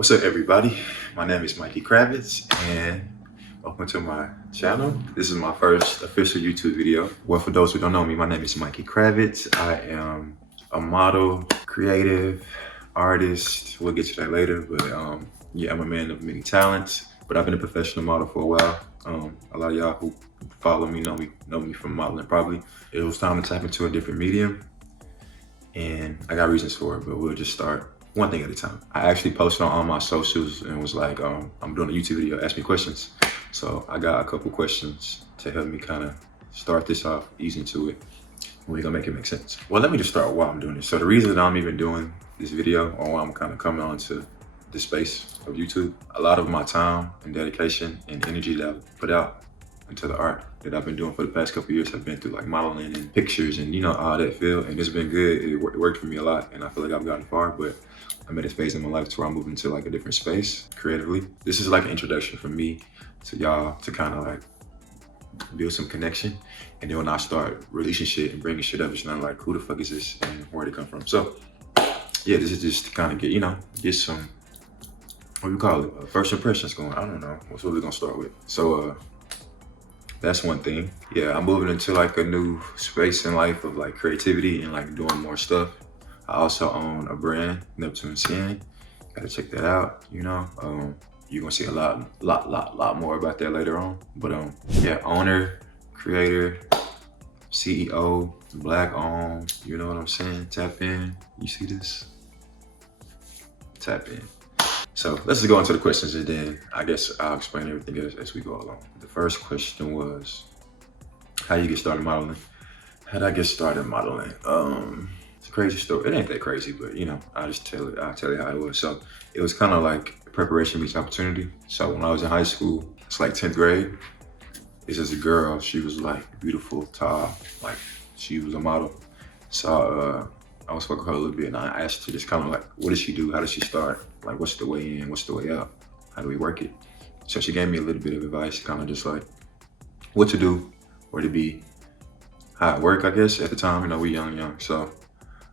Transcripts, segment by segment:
What's up, everybody? My name is Mikey Kravitz, and welcome to my channel. This is my first official YouTube video. Well, for those who don't know me, my name is Mikey Kravitz. I am a model, creative, artist. We'll get to that later, but yeah, I'm a man of many talents. But I've been a professional model for a while. A lot of y'all who follow me know me from modeling probably. It was time to tap into a different medium, and I got reasons for it, but we'll just start one thing at a time. I actually posted on all my socials and was like, I'm doing a YouTube video, ask me questions. So I got a couple questions to help me kind of start this off, ease into it. We're gonna make it make sense. Well, let me just start why I'm doing this. So the reason that I'm even doing this video, or why I'm kind of coming on to this space of YouTube, a lot of my time and dedication and energy that I've put out into the art that I've been doing for the past couple of years have been through like modeling and pictures and all that field, and it's been good. It worked for me a lot, and I feel like I've gotten far, but I'm at a phase in my life to where I'm moving to like a different space creatively. This is like an introduction for me to y'all to kind of like build some connection, and then when I start releasing shit and bringing shit up, it's not like, who the fuck is this and where'd it come from? So yeah, this is just to kind of get some, what do you call it, first impressions going. I don't know, what's what we're gonna start with. So that's one thing. Yeah, I'm moving into like a new space in life of like creativity and like doing more stuff. I also own a brand, Neptune Skin. Gotta check that out, you're gonna see a lot more about that later on. But yeah, owner, creator, CEO, Black owned, you know what I'm saying? Tap in, you see this? Tap in. So let's just go into the questions, and then I guess I'll explain everything as we go along. The first question was, how you get started modeling? How did I get started modeling? It's a crazy story. It ain't that crazy, but I'll tell you how it was. So it was kind of like preparation meets opportunity. So when I was in high school, it's like 10th grade. It's just a girl. She was like beautiful, tall, like she was a model. So I was fucking with her a little bit, and I asked her just kind of like, what does she do? How does she start? Like, what's the way in? What's the way out? How do we work it? So she gave me a little bit of advice, kind of just like what to do, where to be, how it work, I guess. At the time, we young. So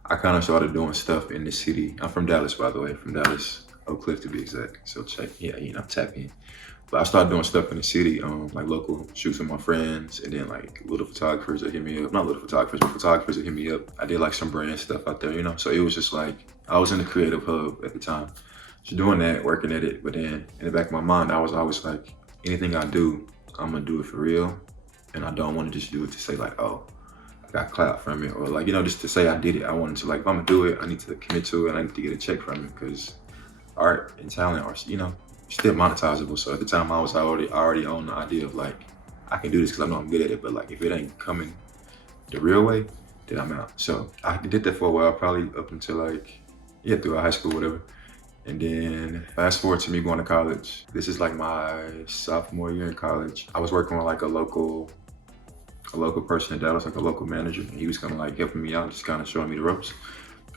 I kind of started doing stuff in the city. I'm from Dallas, by the way, from Dallas, Oak Cliff to be exact. So check, tap in. But I started doing stuff in the city, like local shoots with my friends, and then like little photographers that hit me up. Not little photographers, but photographers that hit me up. I did like some brand stuff out there, So it was just like, I was in the creative hub at the time. Just doing that, working at it. But then in the back of my mind, I was always like, anything I do, I'm gonna do it for real. And I don't wanna just do it to say like, oh, I got clout from it, or like, just to say I did it. I wanted to like, if I'm gonna do it, I need to commit to it, and I need to get a check from it, because art and talent are, still monetizable. So at the time, I already owned the idea of like, I can do this because I know I'm good at it, but like if it ain't coming the real way, then I'm out. So I did that for a while, probably up until like, through high school, whatever. And then fast forward to me going to college. This is like my sophomore year in college. I was working with like a local person in Dallas, like a local manager, and he was kind of like helping me out, just kind of showing me the ropes.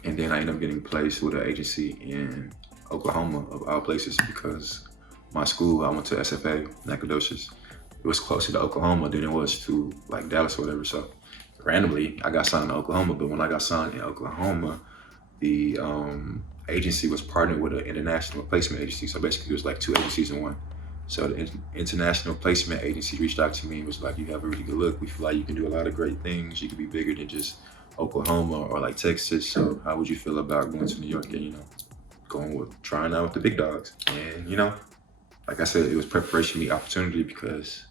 And then I ended up getting placed with an agency in Oklahoma, of all places, because my school, I went to SFA, Nacogdoches. It was closer to Oklahoma than it was to like Dallas or whatever. So randomly, I got signed to Oklahoma. But when I got signed in Oklahoma, the agency was partnered with an international placement agency. So basically, it was like two agencies in one. So the international placement agency reached out to me and was like, you have a really good look. We feel like you can do a lot of great things. You can be bigger than just Oklahoma or like Texas. So how would you feel about going to New York and, trying out with the big dogs? And, like I said, it was preparation meet opportunity, because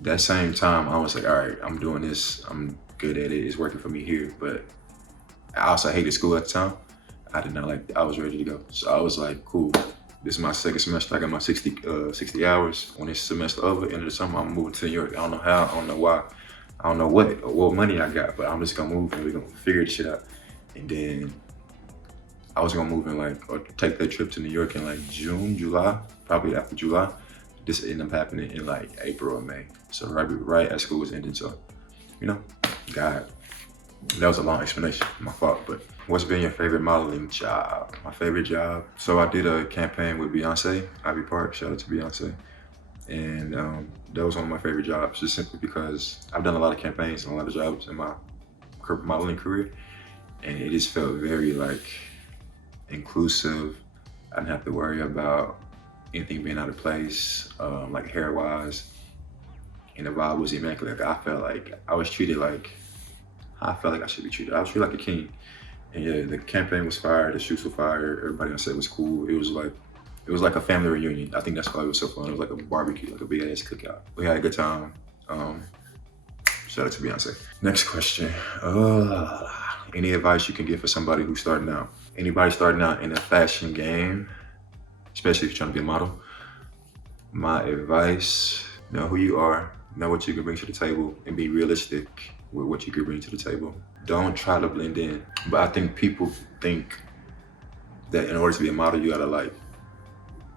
that same time I was like, all right, I'm doing this. I'm good at it. It's working for me here. But I also hated school at the time. I did not like, I was ready to go. So I was like, cool. This is my second semester. I got my 60 hours. When this semester over, end of the summer, I'm moving to New York. I don't know how, I don't know why, I don't know what money I got, but I'm just gonna move and we're gonna figure this shit out. And then I was gonna move in like, or take that trip to New York in like June, July, probably after July. This ended up happening in like April or May. So right as school was ending. So, God, that was a long explanation, my fault. But what's been your favorite modeling job? My favorite job. So I did a campaign with Beyonce, Ivy Park, shout out to Beyonce. And that was one of my favorite jobs, just simply because I've done a lot of campaigns and a lot of jobs in my modeling career. And it just felt very like inclusive, I didn't have to worry about anything being out of place, like hair wise. And the vibe was immaculate. I felt like I was treated like I felt like I should be treated. I was treated like a king. And yeah, the campaign was fire, the shoots were fire, everybody on set was cool. It was like a family reunion. I think that's why it was so fun. It was like a barbecue, like a big ass cookout. We had a good time. Shout out to Beyonce. Next question. Any advice you can give for somebody who's starting out? Anybody starting out in the fashion game, especially if you're trying to be a model, my advice, know who you are, know what you can bring to the table, and be realistic with what you can bring to the table. Don't try to blend in. But I think people think that in order to be a model, you gotta like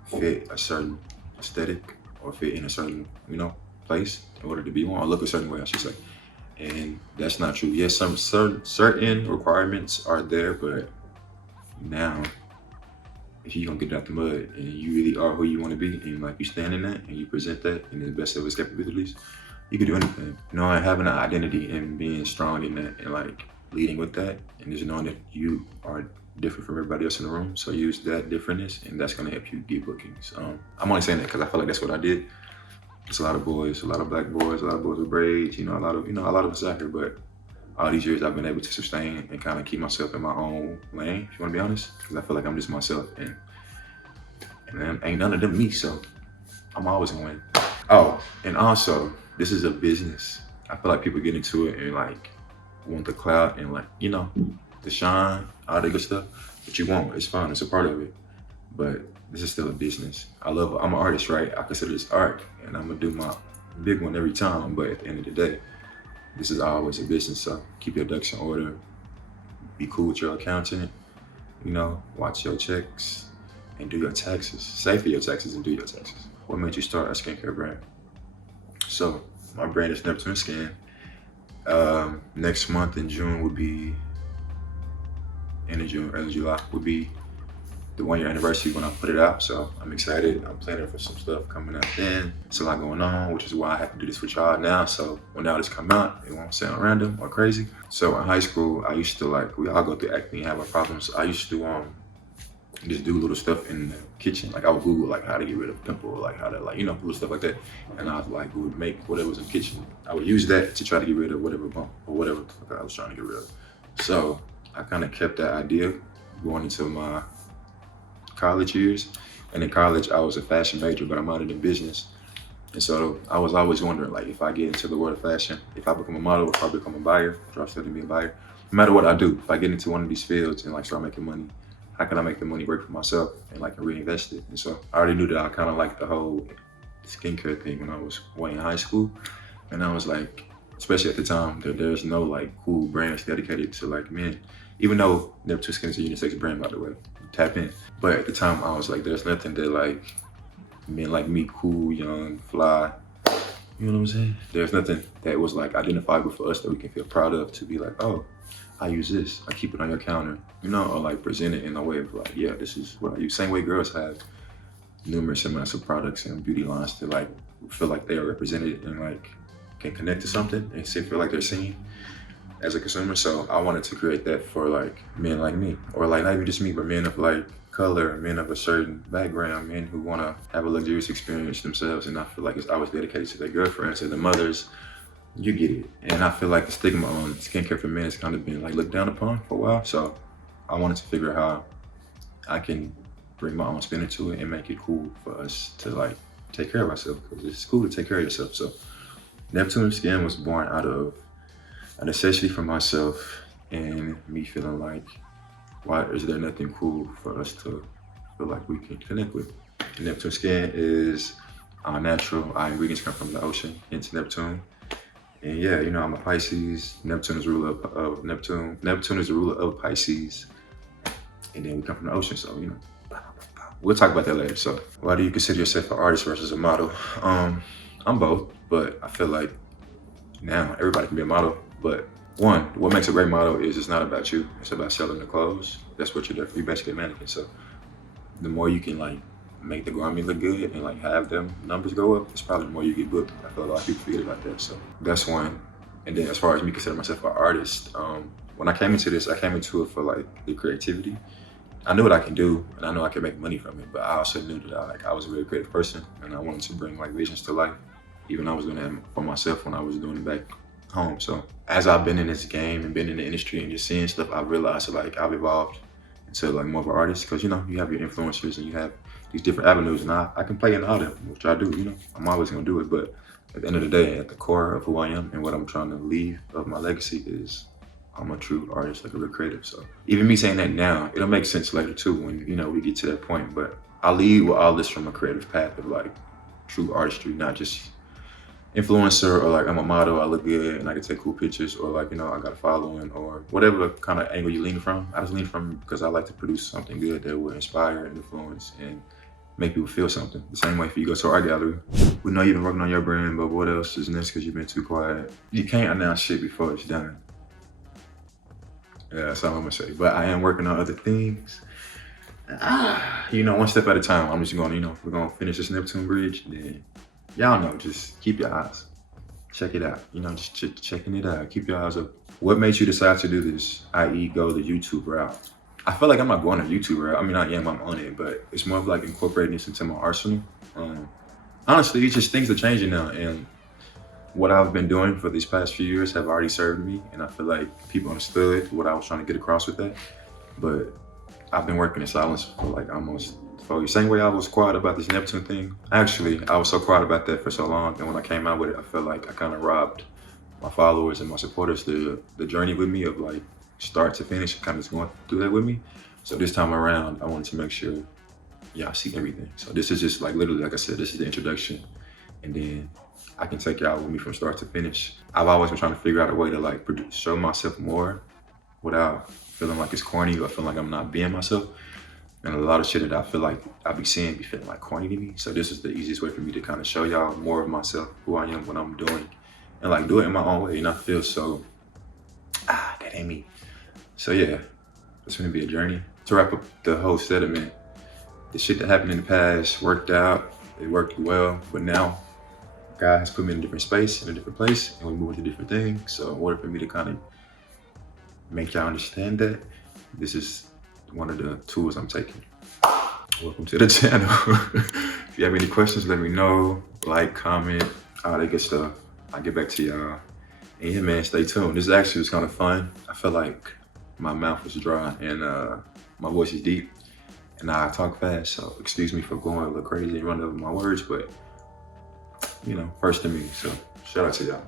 fit a certain aesthetic or fit in a certain, place in order to be one, or look a certain way, I should say. And that's not true. Yes, some certain requirements are there, but now if you gonna get out the mud and you really are who you want to be, and like you stand in that and you present that in the best of its capabilities, you can do anything. And having an identity and being strong in that and like leading with that, and just knowing that you are different from everybody else in the room. So use that differentness, and that's gonna help you get bookings. I'm only saying that because I feel like that's what I did. It's a lot of boys, a lot of black boys, a lot of boys with braids, a lot of us out here, but all these years I've been able to sustain and kind of keep myself in my own lane, if you want to be honest, because I feel like I'm just myself, and ain't none of them me, so I'm always gonna win. Oh, and also, this is a business. I feel like people get into it and like want the clout and like, the shine, all that good stuff, but you won't. It's fun, it's a part of it, but this is still a business. I'm an artist, right? I consider this art, and I'm gonna do my big one every time, but at the end of the day, this is always a business, so keep your ducks in order. Be cool with your accountant, watch your checks and do your taxes. Save for your taxes and do your taxes. What made you start a skincare brand? So my brand is Neptune Skin. Next month in June would be, end of June, early July would be the 1 year anniversary when I put it out. So I'm excited. I'm planning for some stuff coming out then. It's a lot going on, which is why I have to do this with y'all now. So when all this come out, it won't sound random or crazy. So in high school, I used to we all go through acne and have our problems. I used to just do little stuff in the kitchen. Like I would Google like how to get rid of a pimple, like how to little stuff like that. And I would make whatever was in the kitchen. I would use that to try to get rid of whatever bump or whatever the fuck I was trying to get rid of. So I kind of kept that idea going into my college years. And in college, I was a fashion major, but I'm out in business. And so I was always wondering, like, if I get into the world of fashion, if I become a model, if I become a buyer, if I study to be a buyer, no matter what I do, if I get into one of these fields and like start making money, how can I make the money work for myself and like reinvest it? And so I already knew that I kind of liked the whole skincare thing when I was way in high school. And I was like, especially at the time, there's no like cool brands dedicated to like men. Even though Neptune Skin is a unisex brand, by the way, tap in. But at the time, I was like, there's nothing that like men like me, cool, young, fly. You know what I'm saying? There's nothing that was like identifiable for us that we can feel proud of to be like, oh, I use this. I keep it on your counter, or like present it in a way of like, yeah, this is what I use. Same way girls have numerous amounts of products and beauty lines to like feel like they are represented and like can connect to something and feel like they're seen as a consumer. So I wanted to create that for like men like me, or like not even just me, but men of like color, men of a certain background, men who want to have a luxurious experience themselves. And I feel like I was dedicated to their girlfriends, to their mothers. You get it. And I feel like the stigma on skincare for men has kind of been like looked down upon for a while. So I wanted to figure out how I can bring my own spin into it and make it cool for us to like take care of ourselves, because it's cool to take care of yourself. So Neptune Skin was born out of a necessity for myself and me feeling like, why is there nothing cool for us to feel like we can connect with? Neptune Skin is our natural. Our ingredients come from the ocean into Neptune. And yeah, I'm a Pisces. Neptune is the ruler of Neptune. Neptune is the ruler of Pisces. And then we come from the ocean, so, we'll talk about that later. So why do you consider yourself an artist versus a model? I'm both, but I feel like now everybody can be a model. But one, what makes a great model is it's not about you. It's about selling the clothes. That's what you're there for. You're basically a mannequin. So the more you can like make the garment look good and like have them numbers go up, it's probably the more you get booked. I feel like a lot of people forget about that. So that's one. And then as far as me considering myself an artist, when I came into this, I came into it for like the creativity I knew what I can do, and I knew I could make money from it. But I also knew that I was a really creative person, and I wanted to bring like visions to life. Even I was doing that for myself when I was doing it back home. So as I've been in this game and been in the industry and just seeing stuff, I've realized like I've evolved into like more of an artist, because you know you have your influencers and you have these different avenues, and I can play in all of them, which I do. You know, I'm always gonna do it, but at the end of the day, at the core of who I am and what I'm trying to leave of my legacy is I'm a true artist, like a real creative. So even me saying that now, it'll make sense later too when, you know, we get to that point. But I lead with all this from a creative path of like true artistry, not just influencer or like I'm a model, I look good and I can take cool pictures, or like, you know, I got a following, or whatever kind of angle you lean from. I just lean from because I like to produce something good that will inspire and influence and make people feel something. The same way if you go to our art gallery, we know you've been working on your brand, but what else is next because you've been too quiet? You can't announce shit before it's done. Yeah, that's all I'm gonna say. But I am working on other things. You know, one step at a time. I'm just going, you know, we're gonna finish this Neptune Bridge, then y'all know, just keep your eyes. Check it out. You know, just checking it out. Keep your eyes up. What made you decide to do this, i.e. go the YouTube route? I feel like I'm not going to YouTube route. I mean, I am, I'm on it, but it's more of like incorporating this into my arsenal. Honestly, it's just things are changing now, and what I've been doing for these past few years have already served me, and I feel like people understood what I was trying to get across with that. But I've been working in silence for like almost 4 years. Same way I was quiet about this Neptune thing. Actually, I was so quiet about that for so long, and when I came out with it, I felt like I kind of robbed my followers and my supporters the journey with me of like start to finish, kind of just going through that with me. So this time around, I wanted to make sure y'all see everything. So this is just like literally, like I said, this is the introduction, and then I can take y'all with me from start to finish. I've always been trying to figure out a way to like show myself more without feeling like it's corny or feeling like I'm not being myself. And a lot of shit that I feel like I be seeing be feeling like corny to me. So this is the easiest way for me to kind of show y'all more of myself, who I am, what I'm doing, and like do it in my own way and not feel so, that ain't me. So yeah, it's gonna be a journey. To wrap up the whole sentiment, the shit that happened in the past worked out, it worked well, but now God has put me in a different space, in a different place, and we move to different things. So in order for me to kind of make y'all understand that, this is one of the tools I'm taking. Welcome to the channel. If you have any questions, let me know. Like, comment, all that good stuff. I'll get back to y'all. And yeah, man, stay tuned. This actually was kind of fun. I felt like my mouth was dry and my voice is deep and I talk fast. So excuse me for going a little crazy and running over my words, but you know, first to me. So shout out to y'all.